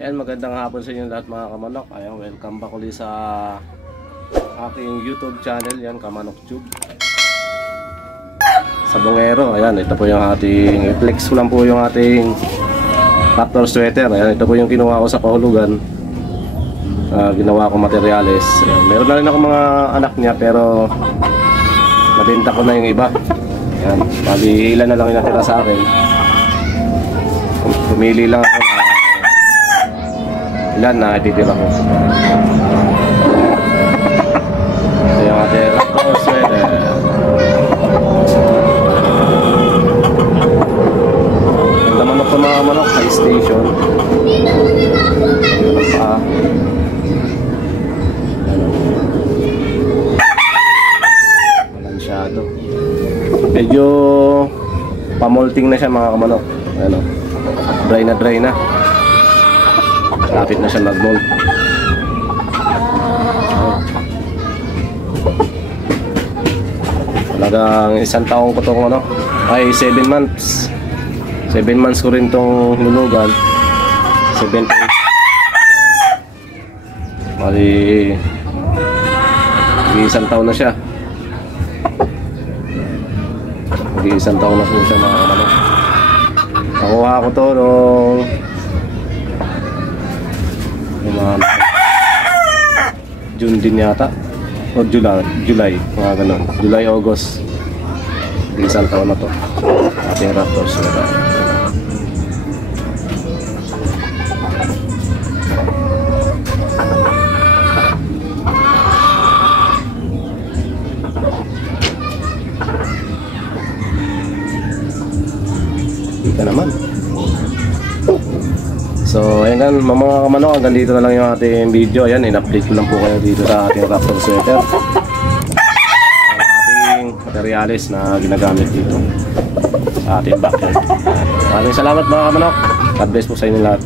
Yan, magandang hapon sa inyo lahat mga kamanok. Ayan, welcome back ulit sa aking YouTube channel. Yan, Kamanok Tube. Sa Bungero, ayan, ito po yung ating i-flex ko lang po yung ating tractor sweater. Ayan, ito po yung kinuha ko sa kahulugan. Ginawa ko materyales. Ayan, meron na rin ako mga anak niya pero nabenta ko na yung iba. Ayan, bali ilan na lang yung natira sa akin. Pumili lang ako ilan na ititira ko. Ito yung ating tractor sweater. Ganda manok ko mga manok, high station. Balansyado. Medyo pamolting na siya mga kamanok. Ano, dry na. Lapit na siya mag-mold. Talagang isang taong ko itong ano, ay 7 months. 7 months ko rin itong hulugan. 7 mali isang taon na siya. Isang taon na po siya mga ano. Nakuha ko to nung June din yata o July mga ganun, July, August. Isang taon na to ating Raptor sweater. Dito naman. So ayan kan mga kamanok, hanggang dito na lang yung ating video. Ayan, in-update ko lang po kayo dito sa ating Raptor sweater, ating materials na ginagamit dito sa ating backyard. Maraming salamat mga kamanok. God bless po sa inyo lahat.